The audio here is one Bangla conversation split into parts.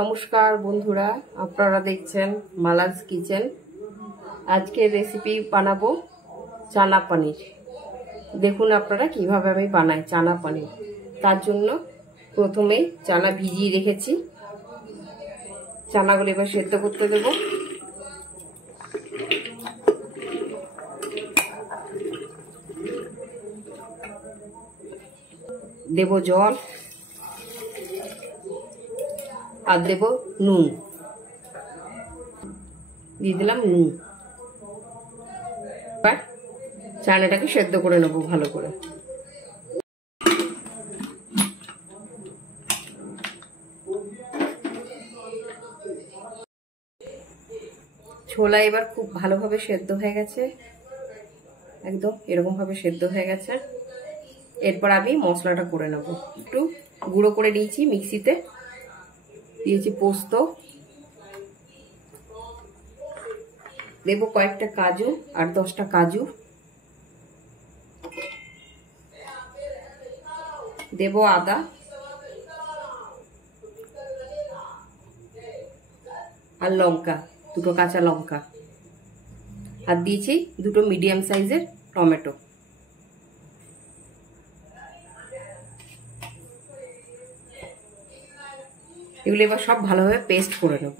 নমস্কার বন্ধুরা, আপনারা দেখছেন মালাজ কিচেন। আজকের রেসিপি বানাবো চানা পনির। দেখুন আপনারা কিভাবে আমি বানাই চানা পনির। তার জন্য প্রথমে চানা ভিজিয়ে রেখেছি। চানাগুলো এবার সেদ্ধ করতে দেব। দেব জল আর দেব নুন, দিয়ে দিলাম নুন। এবার চানাটাকে সেদ্ধ করে নেবো ভালো করে। ছোলা এবার খুব ভালোভাবে সেদ্ধ হয়ে গেছে, একদম এরকম ভাবে সেদ্ধ হয়ে গেছে। এরপর আমি মশলাটা করে নেব। একটু গুঁড়ো করে নিয়েছি মিক্সিতে, দিয়েছি পোস্ত, দেব কয়েকটা কাজু, 8-10টা কাজু, দেব আদা আর লঙ্কা, 2টো কাঁচা লঙ্কা, আর দিয়েছি 2টো মিডিয়াম সাইজের টমেটো। এগুলো এবার সব ভালোভাবে পেস্ট করে নেব।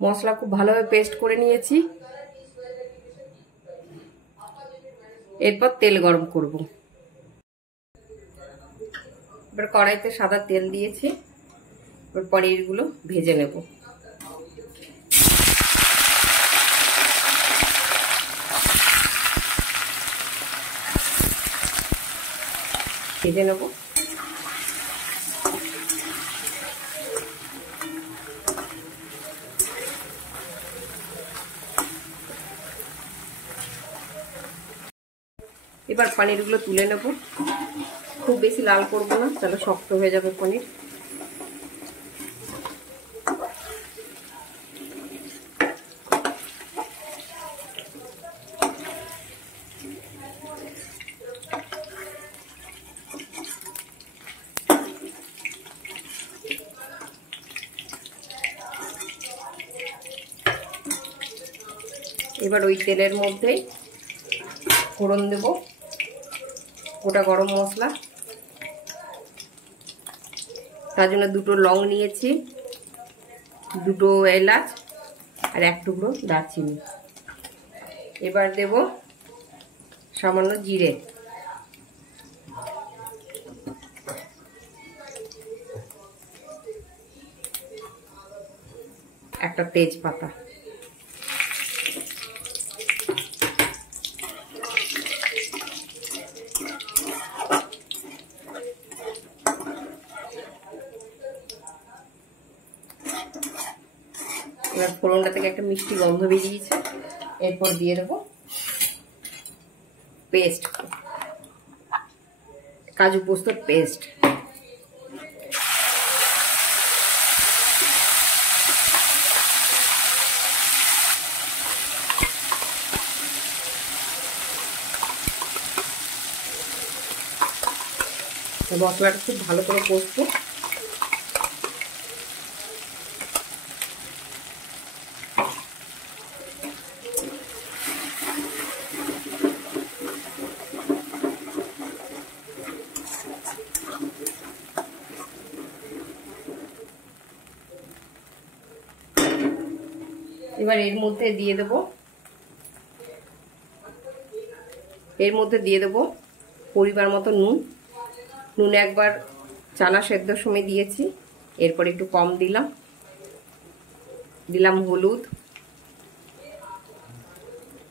মশলা খুব ভালোভাবে পেস্ট করে নিয়েছি। এরপর তেল গরম করব। এবার কড়াইতে সাদা তেল দিয়েছি। এবার পনিরগুলো ভেজে নেব। ভেজে নেব। এবার পনিরগুলো তুলে নেব। খুব বেশি লাল করব না, তাহলে শক্ত হয়ে যাবে পনির। এবার ওই তেলের মধ্যেই ফোড়ন দেব গোটা গরম মশলা। তার জন্য 2টো লং নিয়েছি, 2টো এলাচ আর 1 টুকরো দারচিনি। এবার দেব সামান্য জিরে, একটা তেজপাতা। এবার ফোড়নটা থেকে একটা মিষ্টি গন্ধ বেরিয়েছে। এরপর দিয়ে দেবো পেস্ট, কাজু পোস্তর পেস্ট। মশলাটা খুব ভালো করে কষবো। এবার এর মধ্যে দিয়ে দেব পরিমাণ মতো নুন। নুন একবার চানা সেদ্ধর সময় দিয়েছি, এরপর একটু কম দিলাম হলুদ,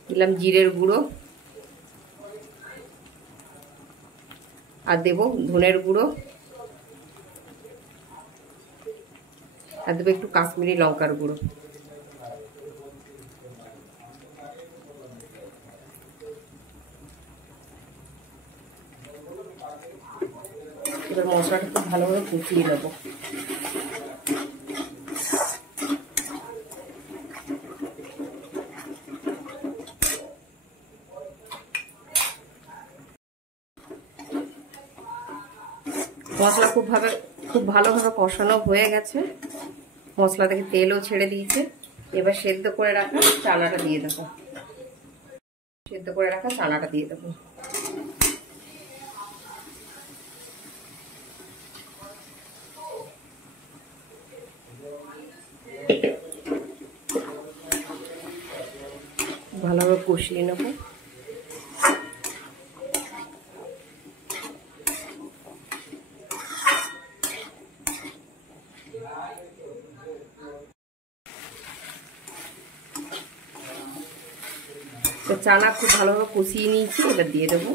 দিলাম জিরের গুঁড়ো, আর দেব ধনের গুঁড়ো, আর দেবো একটু কাশ্মীরি লঙ্কার গুঁড়ো। এবার মশলাটা খুব ভালোভাবে কষিয়ে নেব। মশলা খুব ভালোভাবে কষানো হয়ে গেছে, মশলা থেকে তেলও ছেড়ে দিয়েছে। এবার সেদ্ধ করে রাখা চানাটা দিয়ে দেবো, ভালোভাবে কষিয়ে নেব। তো চানা খুব ভালোভাবে কষিয়ে নিয়েছি, এবার দিয়ে দেবো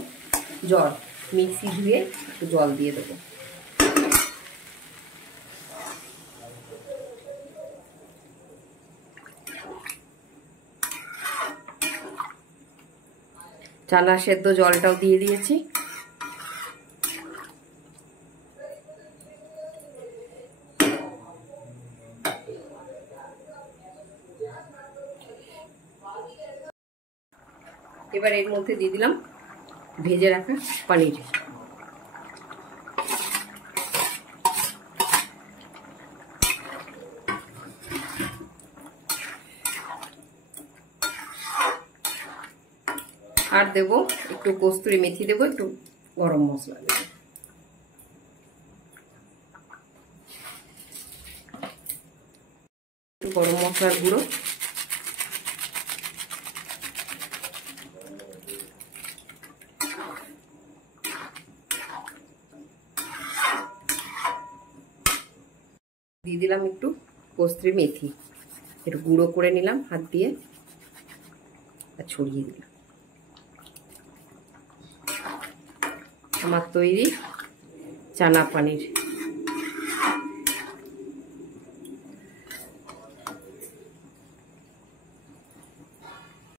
জল, মিক্সি ধুয়ে একটু জল দিয়ে দেবো। চানা সেদ্ধ জলটাও দিয়ে দিয়েছি। এবার এর মধ্যে দিয়ে দিলাম ভেজে রাখা পনির। আর দেবো একটু কস্তুরি মেথি, দেবো একটু গরম মশলা দেবো, একটু গরম মশলার গুঁড়ো, দিয়ে দিলাম একটু কস্তুরি মেথি, একটু গুঁড়ো করে নিলাম হাত দিয়ে আর ছড়িয়ে দিলাম। আমার তৈরি চানা পনির।